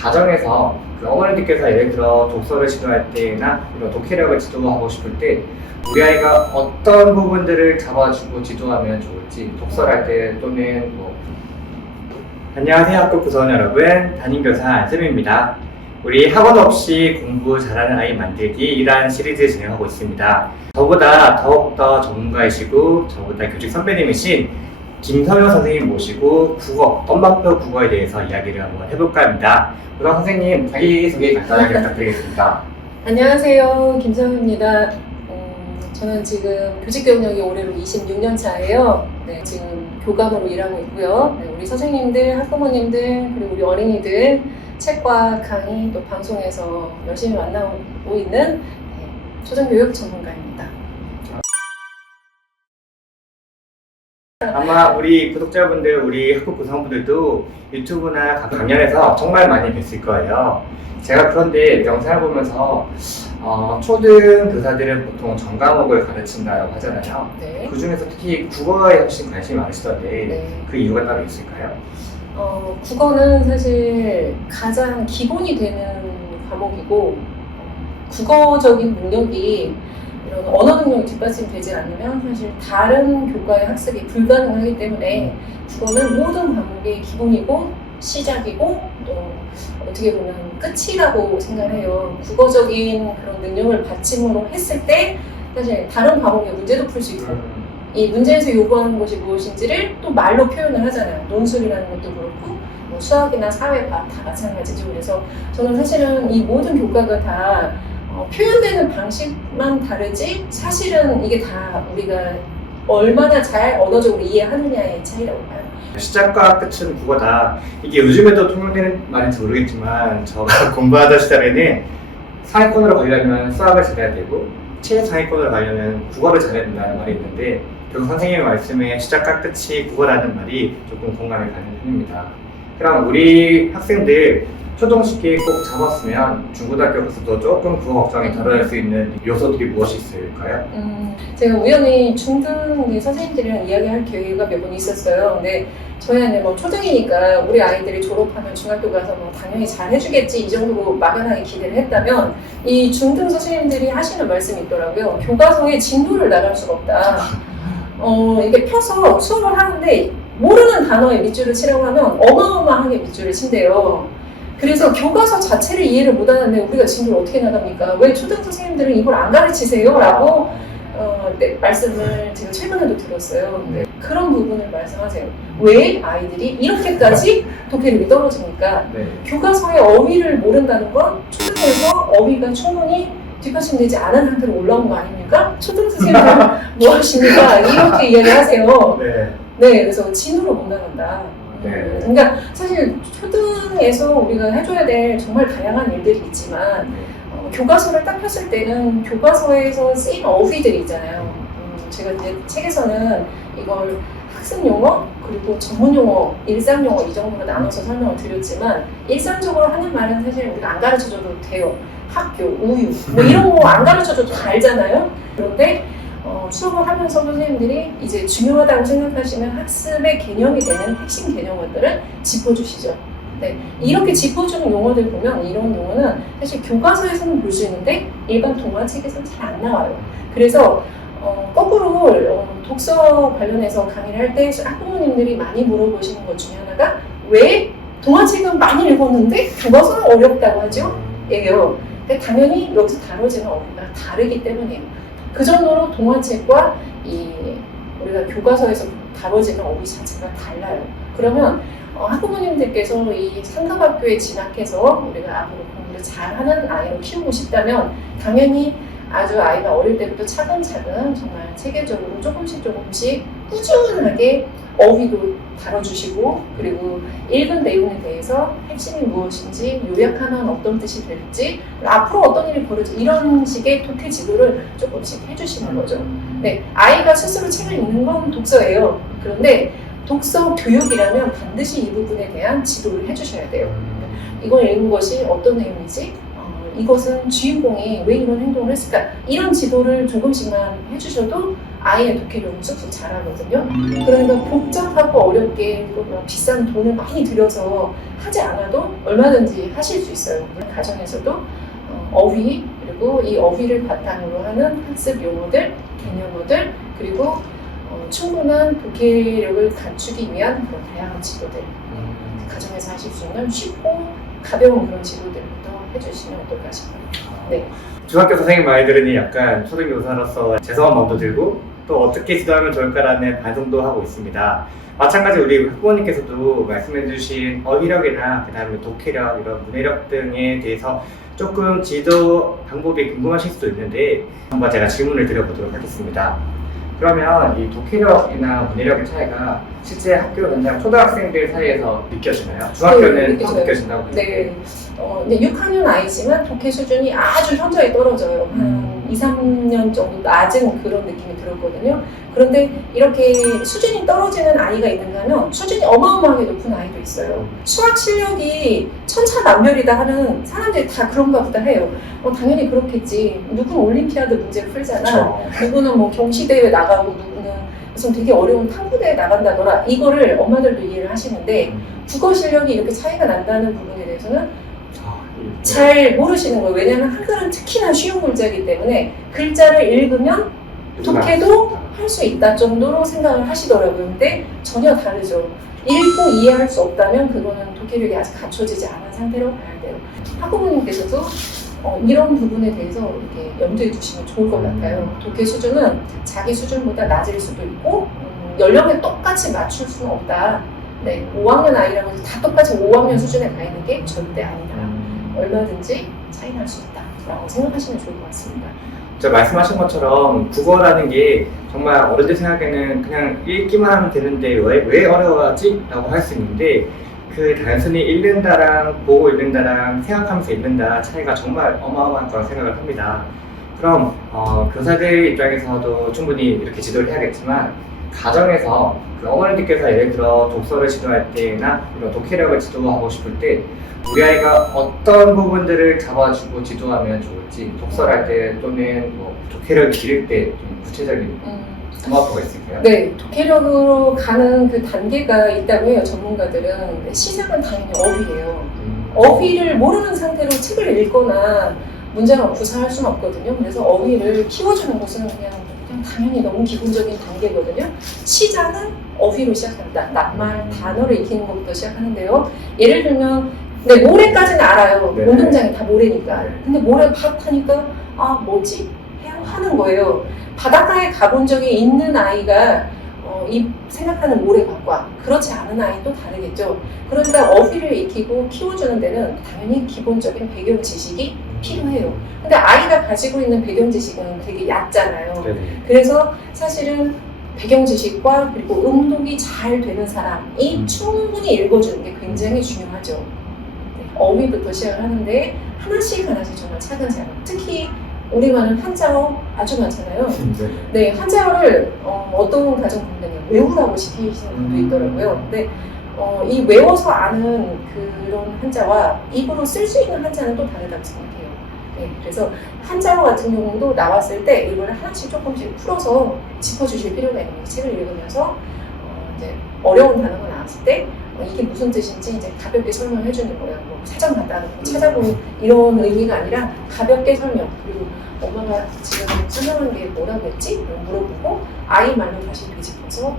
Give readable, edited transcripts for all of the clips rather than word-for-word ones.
가정에서 그 어머니들께서 예를 들어 독서를 지도할 때나 이런 독해력을 지도하고 싶을 때 우리 아이가 어떤 부분들을 잡아주고 지도하면 좋을지 독서를 할 때 또는 안녕하세요 학급 구성원 여러분, 담임교사 안쌤입니다. 우리 학원 없이 공부 잘하는 아이 만들기라는 시리즈 진행하고 있습니다. 저보다 더욱더 전문가이시고 저보다 교직 선배님이신 김서영 선생님 모시고 엄마표 국어에 대해서 이야기를 한번 해볼까 합니다. 우선 선생님 자기소개 간단하게 부탁드리겠습니다. 안녕하세요, 김서영입니다. 저는 지금 교직 경력이 올해로 26년 차예요. 네, 지금 교감으로 일하고 있고요. 네, 우리 선생님들, 학부모님들, 그리고 우리 어린이들 책과 강의 또 방송에서 열심히 만나고 있는 초등교육 전문가입니다. 아마 우리 구독자분들, 우리 학급 구성원분들도 유튜브나 강연에서 정말 많이 뵀을 거예요. 제가 그런데 영상을 보면서 초등 교사들은 보통 전 과목을 가르친다고 하잖아요. 네. 그 중에서 특히 국어에 훨씬 관심이 많으시던데 네. 그 이유가 따로 있을까요? 국어는 사실 가장 기본이 되는 과목이고 국어적인 능력이 이런 언어 능력이 뒷받침되지 않으면 사실 다른 교과의 학습이 불가능하기 때문에 국어는 모든 과목의 기본이고 시작이고 또 어떻게 보면 끝이라고 생각해요. 국어적인 그런 능력을 받침으로 했을 때 사실 다른 과목의 문제도 풀 수 있고 이 문제에서 요구하는 것이 무엇인지를 또 말로 표현을 하잖아요. 논술이라는 것도 그렇고 수학이나 사회과학 다 마찬가지죠. 그래서 저는 사실은 이 모든 교과가 다 표현되는 방식만 다르지 사실은 이게 다 우리가 얼마나 잘 언어적으로 이해하느냐의 차이라고 봐요. 시작과 끝은 국어다. 이게 요즘에도 통용되는 말인지 모르겠지만 제가 공부하던 시절에는 상위권으로 가려면 수학을 잘해야 되고 최상위권으로 가려면 국어를 잘해야 된다는 말이 있는데 결국 선생님의 말씀에 시작과 끝이 국어라는 말이 조금 공감이 가는 편입니다. 그럼 우리 학생들 초등식기 꼭 잡았으면 중고등학교 가서도 조금 국어 걱정이 덜할 수 있는 요소들이 무엇이 있을까요? 제가 우연히 중등 선생님들이랑 이야기할 기회가 몇 번 있었어요. 근데 저희는 초등이니까 우리 아이들이 졸업하면 중학교 가서 당연히 잘 해주겠지 이 정도로 막연하게 기대를 했다면 이 중등 선생님들이 하시는 말씀이 있더라고요. 교과서에 진도를 나갈 수가 없다. 이게 펴서 수업을 하는데 모르는 단어에 밑줄을 치라고 하면 어마어마하게 밑줄을 친대요. 그래서 교과서 자체를 이해를 못하는데 우리가 진도를 어떻게 나갑니까? 왜 초등 선생님들은 이걸 안 가르치세요? 라고 말씀을 제가 최근에도 들었어요. 네. 그런 부분을 말씀하세요. 왜 아이들이 이렇게까지 독해력이 떨어집니까? 네. 교과서의 어휘를 모른다는 건 초등에서 어휘가 충분히 뒷받침되지 않은 상태로 올라온 거 아닙니까? 초등 선생님들은 뭐 하십니까? 이렇게 이야기하세요. 네. 네, 그래서 진으로 못 나간다. 네. 그러니까 사실 초등에서 우리가 해줘야 될 정말 다양한 일들이 있지만 교과서를 딱 폈을 때는 교과서에서 쓰인 어휘들이 있잖아요. 제가 이제 책에서는 이걸 학습 용어 그리고 전문 용어, 일상 용어 이 정도로 나눠서 설명을 드렸지만 일상적으로 하는 말은 사실 우리가 안 가르쳐줘도 돼요. 학교, 우유 뭐 이런 거 안 가르쳐줘도 다 알잖아요. 그런데 수업을 하면서 선생님들이 이제 중요하다고 생각하시는 학습의 개념이 되는 핵심 개념들을 짚어주시죠. 네, 이렇게 짚어주는 용어들 보면 이런 용어는 사실 교과서에서는 볼 수 있는데 일반 동화책에서는 잘 안 나와요. 그래서 거꾸로 독서 관련해서 강의를 할 때 학부모님들이 많이 물어보시는 것 중에 하나가 왜 동화책은 많이 읽었는데 교과서는 어렵다고 하죠? 예요. 근데 당연히 여기서 다뤄지는 어휘가 다르기 때문이에요. 그 정도로 동화책과 우리가 교과서에서 다뤄지는 어휘 자체가 달라요. 그러면 학부모님들께서 이 상급학교에 진학해서 우리가 앞으로 공부를 잘하는 아이로 키우고 싶다면 당연히 아주 아이가 어릴 때부터 차근차근 정말 체계적으로 조금씩 꾸준하게 어휘도 다뤄주시고 그리고 읽은 내용에 대해서 핵심이 무엇인지 요약하면 어떤 뜻이 될지 앞으로 어떤 일이 벌어질지 이런 식의 독해 지도를 조금씩 해주시는 거죠. 네, 아이가 스스로 책을 읽는 건 독서예요. 그런데 독서 교육이라면 반드시 이 부분에 대한 지도를 해주셔야 돼요. 이걸 읽은 것이 어떤 내용이지? 이것은 주인공이 왜 이런 행동을 했을까? 이런 지도를 조금씩만 해주셔도 아이의 독해력은 쑥쑥 자라거든요. 그러니까 복잡하고 어렵게 그리고 뭐 비싼 돈을 많이 들여서 하지 않아도 얼마든지 하실 수 있어요. 가정에서도 어휘 그리고 이 어휘를 바탕으로 하는 학습 용어들, 개념어들 그리고 충분한 독해력을 갖추기 위한 그런 다양한 지도들 가정에서 하실 수 있는 쉽고 가벼운 그런 지도들부터 해주시면 어떨까 싶어요. 네. 중학교 선생님 말 들으니 약간 초등교사로서 죄송한 마음도 들고 또 어떻게 지도하면 좋을까라는 반성도 하고 있습니다. 마찬가지 우리 학부모님께서도 말씀해주신 어휘력이나 그 다음에 독해력, 이런 문해력 등에 대해서 조금 지도 방법이 궁금하실 수도 있는데 한번 제가 질문을 드려보도록 하겠습니다. 그러면 이 독해력이나 문해력의 차이가 실제 학교 현장 초등학생들 사이에서 느껴지나요? 중학교는 네, 더 느껴진다고 보는데. 네. 이제 6학년 아이지만 독해 수준이 아주 현저히 떨어져요. 한 2, 3년 정도 낮은 그런 느낌이 들었거든요. 그런데 이렇게 수준이 떨어지는 아이가 있는가 하면 수준이 어마어마하게 높은 아이도 있어요. 수학 실력이 천차만별이다 하는 사람들이 다 그런가 보다 해요. 당연히 그렇겠지. 누구는 올림피아드 문제 풀잖아. 그렇죠. 누구는 뭐 경시대회 나가고 누구는 무슨 되게 어려운 탐구대회 나간다더라. 이거를 엄마들도 이해를 하시는데 국어 실력이 이렇게 차이가 난다는 부분에 대해서는 잘 모르시는 거예요. 왜냐하면 한글은 특히나 쉬운 글자이기 때문에 글자를 읽으면 독해도 할 수 있다 정도로 생각을 하시더라고요. 근데 전혀 다르죠. 읽고 이해할 수 없다면 그거는 독해력이 아직 갖춰지지 않은 상태로 봐야 돼요. 학부모님께서도 이런 부분에 대해서 이렇게 염두에 두시면 좋을 것 같아요. 독해 수준은 자기 수준보다 낮을 수도 있고 연령에 똑같이 맞출 수는 없다. 네, 5학년 아이라고 해서 다 똑같이 5학년 수준에 가 있는 게 절대 아니다. 얼마든지 차이 날 수 있다라고 생각하시면 좋을 것 같습니다. 진짜 말씀하신 것처럼 국어라는 게 정말 어른들 생각에는 그냥 읽기만 하면 되는데 왜 어려워하지? 라고 할 수 있는데 그 단순히 읽는다랑 보고 읽는다랑 생각하면서 읽는다 차이가 정말 어마어마한 거라고 생각을 합니다. 그럼 교사들 입장에서도 충분히 이렇게 지도를 해야겠지만 가정에서 그 어머니들께서 예를 들어 독서를 지도할 때나 이런 독해력을 지도하고 싶을 때 우리 아이가 어떤 부분들을 잡아주고 지도하면 좋을지 독서를 할 때 또는 뭐 독해력을 기를 때 좀 구체적인 방법가 있을까요? 네, 독해력으로 가는 그 단계가 있다고 해요. 전문가들은. 시작은 당연히 어휘예요. 어휘를 모르는 상태로 책을 읽거나 문장을 구사할 수는 없거든요. 그래서 어휘를 키워주는 것은 그냥 당연히 너무 기본적인 단계거든요. 시작은 어휘로 시작합니다. 낱말, 단어를 익히는 것부터 시작하는데요. 예를 들면 모래까지는 알아요. 네. 운동장이 다 모래니까. 네. 근데 모래 파타니까 뭐지? 하는 거예요. 바닷가에 가본 적이 있는 아이가 이 생각하는 모래밭과 그렇지 않은 아이도 다르겠죠. 그러니까 어휘를 익히고 키워주는 데는 당연히 기본적인 배경 지식이 필요해요. 근데 아이가 가지고 있는 배경 지식은 되게 얕잖아요. 네네. 그래서 사실은 배경 지식과 그리고 음독이 잘 되는 사람이 충분히 읽어주는 게 굉장히 중요하죠. 네, 어휘부터 시작을 하는데 하나씩 정말 차근차근. 특히 우리말은 한자어 아주 많잖아요. 네, 한자어를 어떤 가정분들은 외우라고 시키시는 분도 있더라고요. 근데 이 외워서 아는 그런 한자와 입으로 쓸 수 있는 한자는 또 다르다고 생각해요. 네, 그래서 한자어 같은 경우도 나왔을 때 이걸 하나씩 조금씩 풀어서 짚어주실 필요가 있는 거예요. 책을 읽으면서 이제 어려운 단어가 나왔을 때 이게 무슨 뜻인지 이제 가볍게 설명해 주는 거예요. 뭐 사전 간다, 찾아보는 이런 의미가 아니라 가볍게 설명. 그리고 엄마가 지금 설명한 게 뭐라고 했지? 물어보고 아이 말로 다시 되짚어서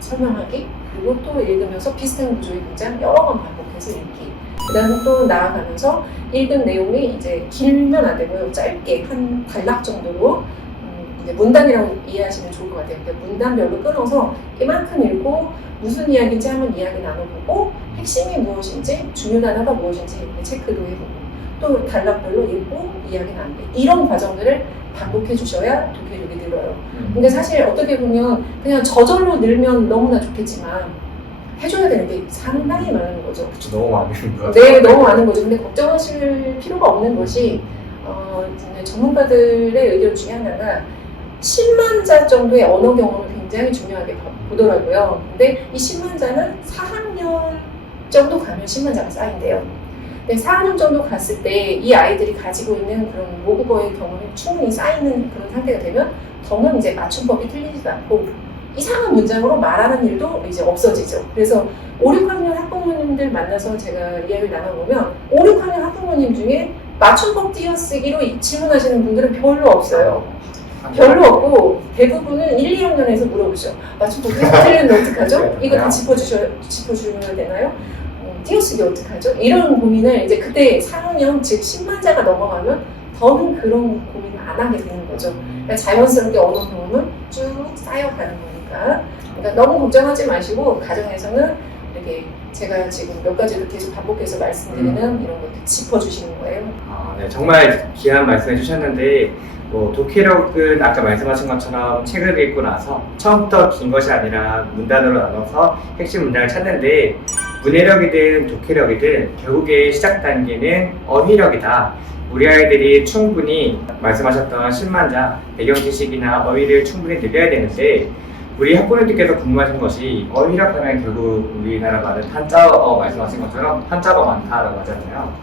설명하기. 그리고 또 읽으면서 비슷한 구조의 문장 여러 번 반복해서 읽기. 그 다음에 또 나아가면서 읽은 내용이 이제 길면 안 되고요. 짧게 한 단락 정도로 이제 문단이라고 이해하시면 좋을 것 같아요. 그러니까 문단별로 끊어서 이만큼 읽고 무슨 이야기인지 한번 이야기 나눠보고 핵심이 무엇인지 중요 단어가 무엇인지 이렇게 체크도 해보고 또 단락별로 읽고 이야기 나누고 이런 과정들을 반복해 주셔야 독해력이 늘어요. 근데 사실 어떻게 보면 그냥 저절로 늘면 너무나 좋겠지만 해줘야 되는 게 상당히 많은 거죠. 그쵸, 너무 많은 거. 네, 너무 많은 거죠. 근데 걱정하실 필요가 없는 것이 전문가들의 의견 중에 하나가 10만 자 정도의 언어 경험을 굉장히 중요하게 보더라고요. 근데 이 10만 자는 4학년 정도 가면 10만 자가 쌓인대요. 근데 4학년 정도 갔을 때 이 아이들이 가지고 있는 그런 모국어의 경험이 충분히 쌓이는 그런 상태가 되면 더는 이제 맞춤법이 틀리지도 않고 이상한 문장으로 말하는 일도 이제 없어지죠. 그래서 5, 6학년 학부모님들 만나서 제가 이야기를 나눠보면 5, 6학년 학부모님 중에 맞춤법 띄어쓰기로 질문하시는 분들은 별로 없어요. 별로 없고 대부분은 1, 2학년에서 물어보죠. 맞춤법 틀리는데 어떡하죠? 이거 다 짚어주셔야 되나요? 띄어쓰기 어떡하죠? 이런 고민을 이제 그때 4학년 즉 10만자가 넘어가면 더는 그런 고민을 안 하게 되는 거죠. 그러니까 자연스럽게 언어 경험은 쭉 쌓여가는 거니까. 그러니까 너무 걱정하지 마시고 가정에서는 이렇게 제가 지금 몇 가지를 계속 반복해서 말씀드리는 이런 것들 짚어주시는 거예요. 네, 정말 귀한 말씀해 주셨는데 독해력은 아까 말씀하신 것처럼 책을 읽고 나서 처음부터 긴 것이 아니라 문단으로 나눠서 핵심 문장을 찾는데 문해력이든 독해력이든 결국에 시작 단계는 어휘력이다. 우리 아이들이 충분히 말씀하셨던 10만자 배경 지식이나 어휘를 충분히 늘려야 되는데 우리 학부모님께서 궁금하신 것이 어휘력 하면 결국 우리나라 말은 한자어 말씀하신 것처럼 한자가 많다라고 하잖아요.